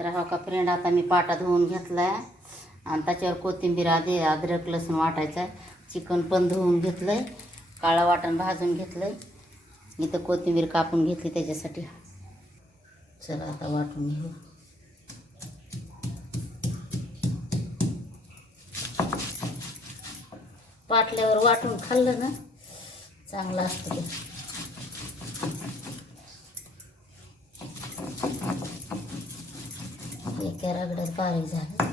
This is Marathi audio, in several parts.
तर हा का फ्रेंड, आता मी पाटा धुवून घेतला आहे आणि त्याच्यावर कोथिंबीर आधी अद्रक लसूण वाटायचं आहे. चिकन पण धुवून घेतलं आहे, काळं वाटण भाजून घेतलं आहे. इथं कोथिंबीर कापून घेतली त्याच्यासाठी. चला आता वाटून घेऊ. पाटल्यावर वाटून खाल्लं ना चांगलं असतं ते. एका रगड्यात बारीक झालं.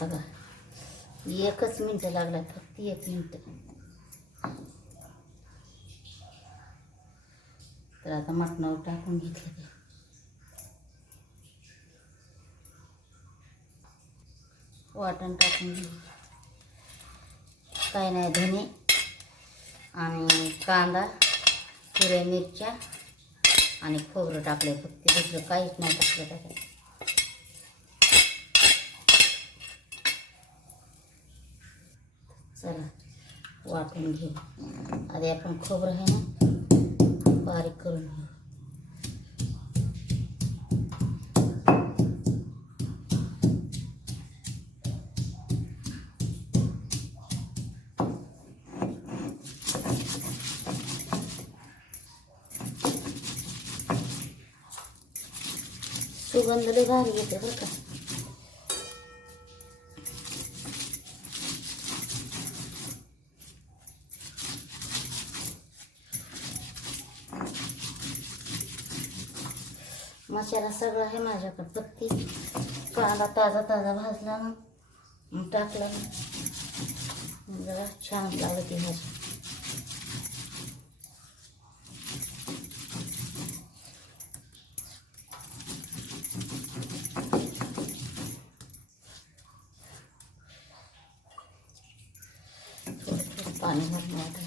बघा, 1 मिनिट लागला, फक्त 1 मिनिट. तर आता मटणावर टाकून घेतलं ते. वाटण टाकून घेऊ. काय नाही, धने आणि कांदा, हिरव्या मिरच्या आणि खोबरं टाकले फक्त, दुसरं काहीच नाही टाकलं त्याच्यात. चला वाटून घेऊ. आधी आपण खोबरं आहे ना बारीक करून घेऊ. सुगंध लय भारी येते बरं का. मसाला सगळा आहे माझ्याकडे. पत्ती कांदा ताजा ताजा भाजला ना टाकला ना जरा छान लागते भाजी. थोडं थोडं पाणी भरून आता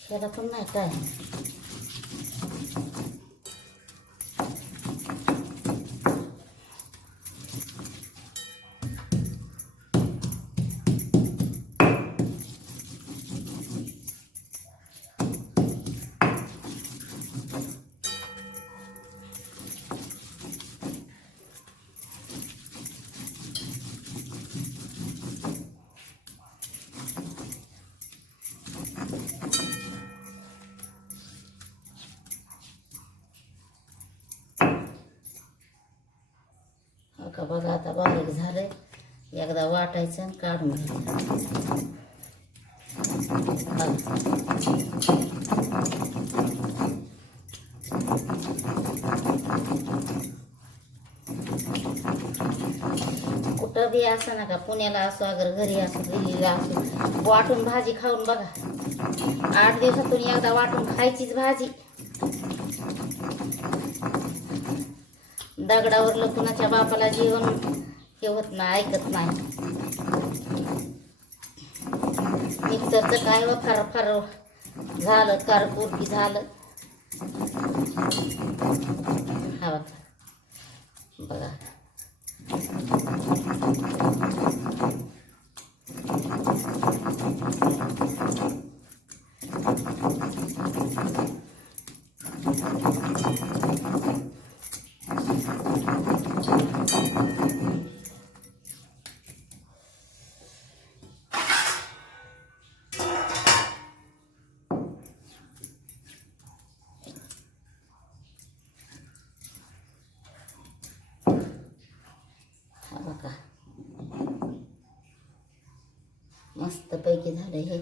ह्याला पण नाही काय. का बघा आता बारीक झालंय. एकदा वाटायचं आणि काढून घ्यायचं. कुठं बी असं ना का, पुण्याला असो अगर घरी असो दिल्लीला असो, वाटून भाजी खाऊन बघा. 8 दिवसातून एकदा वाटून खायचीच भाजी. दगडावरलं कुणाच्या बापाला जीवन हे होत नाही, ऐकत नाही. मिक्सरचं काय व फार फार झालं, कारपूर झालं. हा बघा मस्त पैकी झाले हे.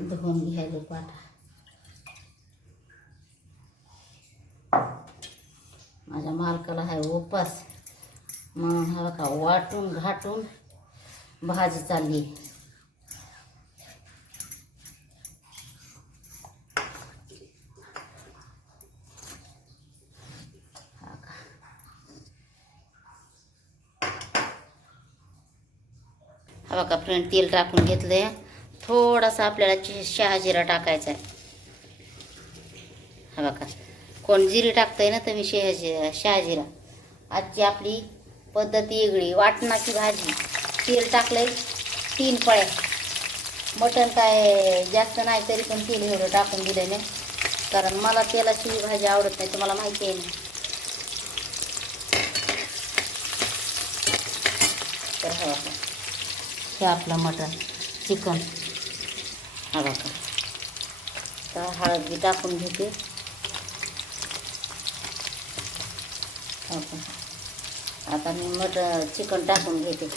धुवून घ्यायला पाटा. माझ्या मालकाला आहे उपास म्हणून हा का वाटून घाटून भाजी चालली. हा बघा फ्रेंड, तेल टाकून घेतलंय. थोडासा आपल्याला शहाजिरा टाकायचा आहे. हा बघा, कोण जिरी टाकतंय ना, तर मी शहाजिरा. आजची आपली पद्धत वेगळी. वाटणाची भाजी, तेल टाकलंय 3 पळ्या. मटण काय जास्त नाही तरी पण तेल एवढं टाकून दिलं नाही, कारण मला तेलाची भाजी आवडत नाही, तुम्हाला माहिती आहे ना. तर हा बघा, हे आपलं मटण चिकन. हा बघा, तर हळद बी टाकून घेते. आता मी चिकन टाकून घेते.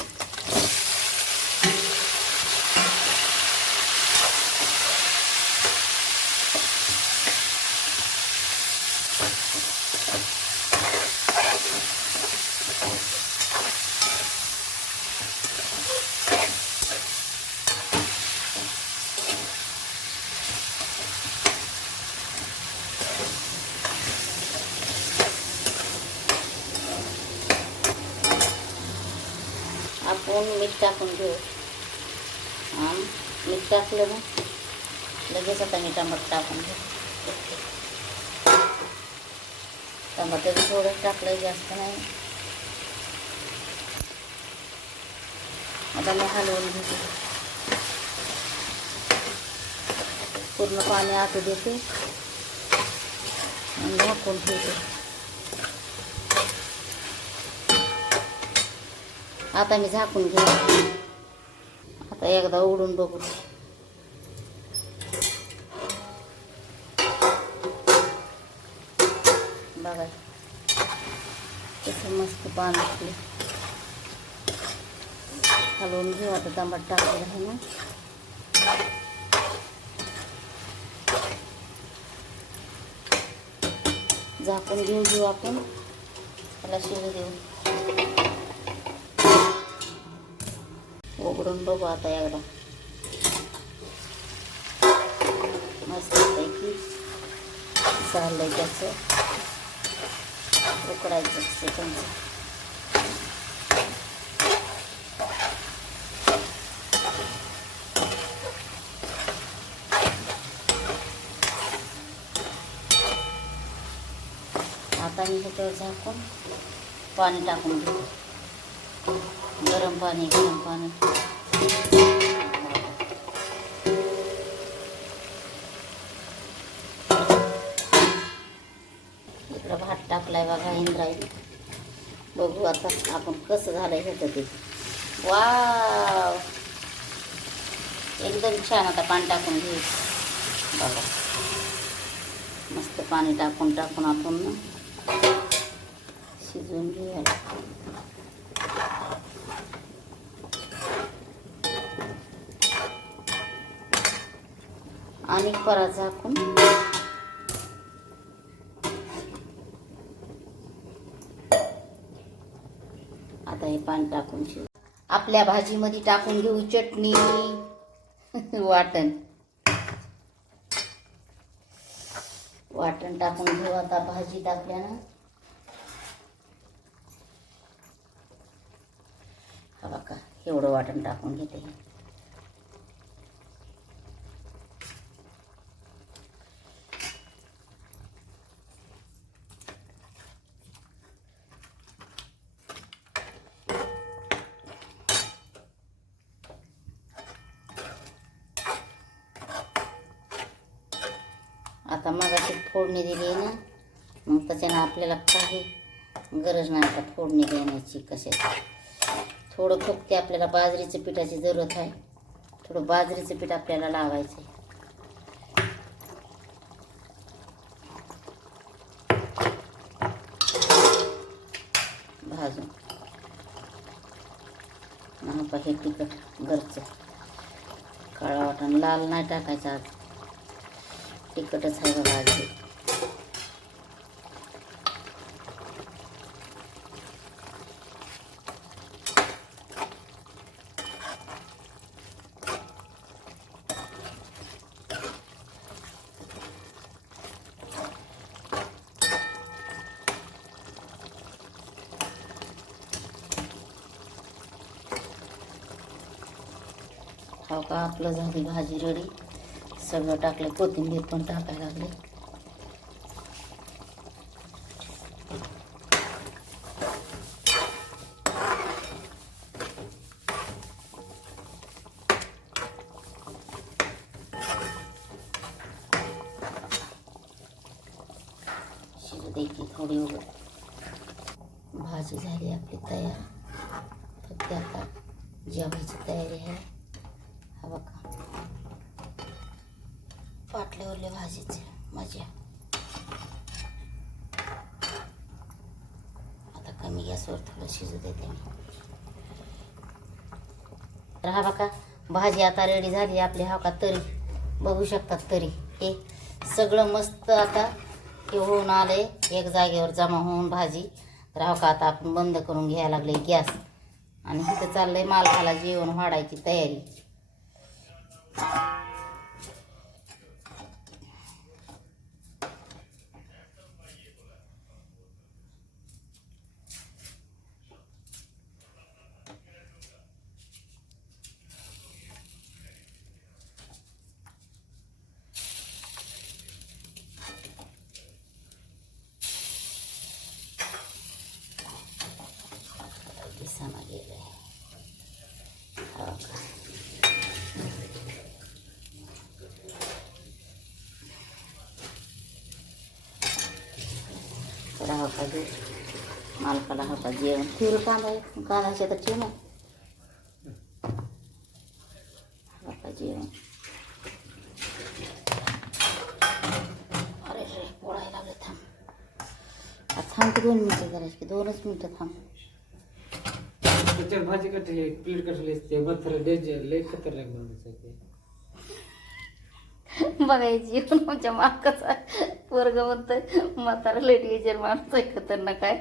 आपण मीठ टाकून घेऊ. मीठ टाकलं ना लगेच आता मी टमाटर टाकून घेऊ. टमाटर थोडं टाकलं, जास्त नाही. आता मी हलवून घेते. पूर्ण पाणी आटू देते आणि झाकून ठेवते. आता मी झाकून घेते. आता एकदा उघडून बघू. बघा कसं मस्त पाणी सुटले. हलवून घेऊ. आता टमाटर टाकलेलं आहे ना, झाकून घेऊन घेऊ आपण. त्याला शिजू देऊ. उघडून बघू आता एकदा. मस्त पैकी चाललंय त्याचं उकडायचं चिकनचं. आता मी ह्याच्यावर झाकून पाणी टाकून घेऊ. गरम पाणी. इकडं भात टाकलाय बघा इंद्रायणी. बघू आता आपण कसं झालंय ह्याचं ते. वाव, एकदम छान. आता पाणी टाकून घेऊ. बघा मस्त पाणी टाकून आपण ना शिजवून घेऊया. आणि परत झाकून आता हे पाणी टाकून शिजू. आपल्या भाजीमध्ये टाकून घेऊ चटणी. वाटण टाकून घेऊ. आता भाजी टाकल्यानं हा बघा एवढं वाटण टाकून घेते. आता मगाशी फोडणी दिली आहे ना, मग त्याच्यानं आपल्याला काही गरज नाही आता फोडणी देण्याची कशाची. थोडं फक्त आपल्याला बाजरीच्या पिठाची जरूरत आहे. थोडं बाजरीचं पीठ आपल्याला लावायचं आहे. भाजून हे तिखट घरचं काळा वाटण वाटण लाल नाही टाकायचं आज, तिखटच आहे बघा आज हे. हो का, आपलं झाली भाजी रेडी. सगळं टाकलं, कोथिंबीर पण टाकायला लागले. शिजू दे की थोडी उघड. भाजी झाली आपली तयार. फक्त आता जेवायची तयारी आहे. हा बघा, पाटल्यावरल्या भाजीची मजा. आता कमी गॅसवर थोडं शिजू देते मी. तर हा बघा, भाजी आता रेडी झाली आपली. हा का, तरी बघू शकतात, तरी हे सगळं मस्त आता हे होऊन आले, एक जागेवर जमा होऊन भाजी. तर हा का, आता आपण बंद करून घ्यायला लागले गॅस. आणि इथं चाललंय मालकाला जेवण वाढायची तयारी. दिसाना गेलंय. हो का, थोडा होता दूध मालकाला, होता जेवण. फिर कांदा कांदाच्या तर ठेव ना. होता जेवण. अरे रे, पोळायला लागले. थांब थांब की 2 मिनिटं करायची, 2च मिनिटं थांब. त्याच्यावर भाजी कटली, प्लेट कटली असते. मथर डेंजर, लय खतरनाक माणूस आहे ते. बघायची आमच्या माकाचा पोरग म्हणतोय म्हातारा लय डेंजर माणूस आहे, खतरनाक आहे.